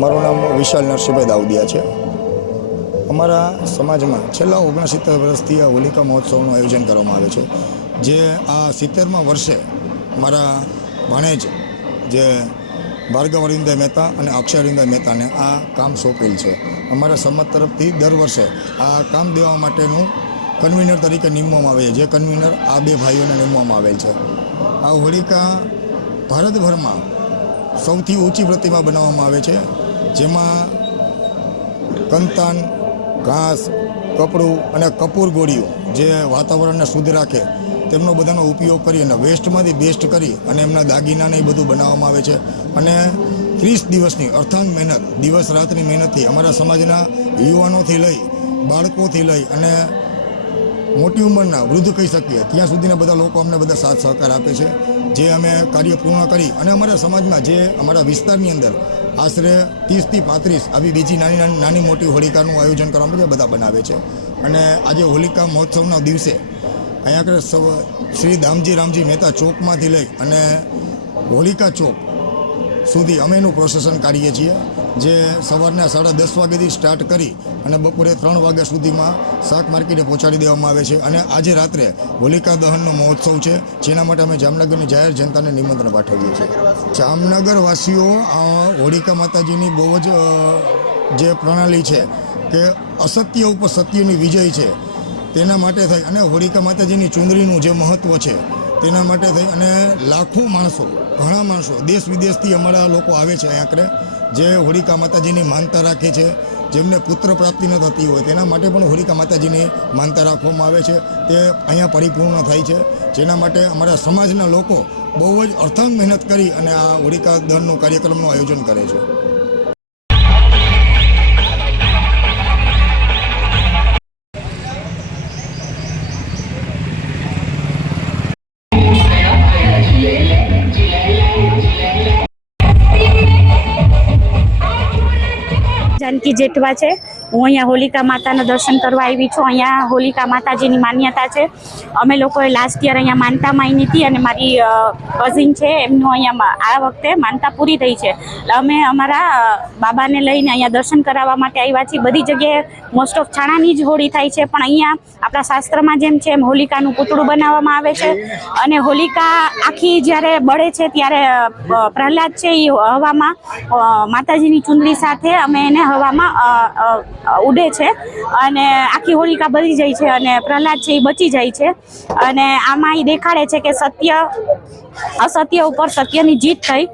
મારું નામ વિશાલ નરસિંહભાઈ દાઉડિયા છે। અમારા સમાજમાં છેલ્લા 69 વર્ષથી આ હોલિકા મહોત્સવનું આયોજન કરવામાં આવે છે, જે આ 70મા વર્ષે મારા ભાણેજ જે ભાર્ગવ અરવિંદભાઈ મહેતા અને અક્ષય અરવિંદભાઈ મહેતાને આ કામ સોંપેલ છે। અમારા સમાજ તરફથી દર વર્ષે આ કામ દેવા માટેનું કન્વીનર તરીકે નીમવામાં આવે છે, જે કન્વીનર આ બે ભાઈઓને નીમવામાં આવેલ છે। આ હોલિકા ભારતભરમાં સૌથી ઊંચી પ્રતિમા બનાવવામાં આવે છે, જેમાં કંતાન, ઘાસ, કપડું અને કપૂર ગોળીઓ જે વાતાવરણને શુદ્ધ રાખે તેમનો બધાનો ઉપયોગ કરી અને વેસ્ટમાંથી બેસ્ટ કરી અને એમના દાગીનાને એ બધું બનાવવામાં આવે છે। અને 30 દિવસની અર્થાંત મહેનત, દિવસ રાતની મહેનતથી અમારા સમાજના યુવાનોથી લઈ, બાળકોથી લઈ અને મોટી ઉંમરના વૃદ્ધ કહી શકીએ ત્યાં સુધીના બધા લોકો અમને બધા સાથ સહકાર આપે છે, જે અમે કાર્ય પૂર્ણ કરી અને અમારા સમાજમાં જે અમારા વિસ્તારની અંદર આશરે 30 થી 35 આવી બીજી નાની મોટી હોલિકાનું આયોજન કરવામાં બધા બનાવે છે। અને આજે હોલિકા મહોત્સવના દિવસે અહીંયા આગળ શ્રી દામજી રામજી મહેતા ચોકમાંથી લઈ અને હોલિકા ચોક સુધી અમે એનું પ્રોસેસન કાઢીએ છીએ, જે સવારના 10:30 વાગ્યાથી સ્ટાર્ટ કરી અને બપોરે 3 વાગ્યા સુધીમાં શાક માર્કેટે પહોંચાડી દેવામાં આવે છે। અને આજે રાત્રે હોલિકા દહનનો મહોત્સવ છે, જેના માટે અમે જામનગરની જાહેર જનતાને નિમંત્રણ પાઠવીએ છીએ। જામનગરવાસીઓ આ હોલિકા માતાજીની બહુ જ જે પ્રણાલી છે કે અસત્ય ઉપર સત્યની વિજય છે, તેના માટે થઈ અને હોલિકા માતાજીની ચુંદડીનું જે મહત્ત્વ છે તેના માટે થઈ અને લાખો માણસો, ઘણા માણસો દેશ વિદેશથી અમારા લોકો આવે છે અહીંયા આગળ, જે હોલિકા માતાજીની માનતા રાખે છે, જેમને પુત્ર પ્રાપ્તિ ન થતી હોય તેના માટે પણ હોલિકા માતાજીની માનતા રાખવામાં આવે છે, તે અહીંયા પરિપૂર્ણ થાય છે। જેના માટે અમારા સમાજના લોકો બહુ જ અર્થાંત મહેનત કરી અને આ હોલિકા દહનનું કાર્યક્રમનું આયોજન કરે છે। जानकी जेठवा है। हूँ अँ होलिका माता दर्शन करवा आई छूँ। अँ होलिका माताजी मान्यता है। अमे लोग लास्ट ईयर अँ मानता मानी थी और मारी कजिन है एमनु अँ आ वखते मानता पूरी थी है। अमे अमरा बाबा ने लईने अँ दर्शन करावा माटे आव्या छीए। बधी जग्याए मोस्ट ऑफ छाणानी ज होली थाय छे, पण अँ आपणा शास्त्रमां जेम छे एम होलिकानुं पूतळुं बनाववामां आवे छे। अने होलिका आखी ज्यारे बळे छे त्यारे प्रहलाद छे ए हवामां माताजीनी चुंदड़ी साथे अमे एने हवामां उडे छे अने आखी होलिका बળી જાય છે અને પ્રહલાદ છે એ બચી જાય છે। અને આમાં એ દેખાડે છે કે સત્ય અસત્ય ઉપર સત્યની જીત થઈ।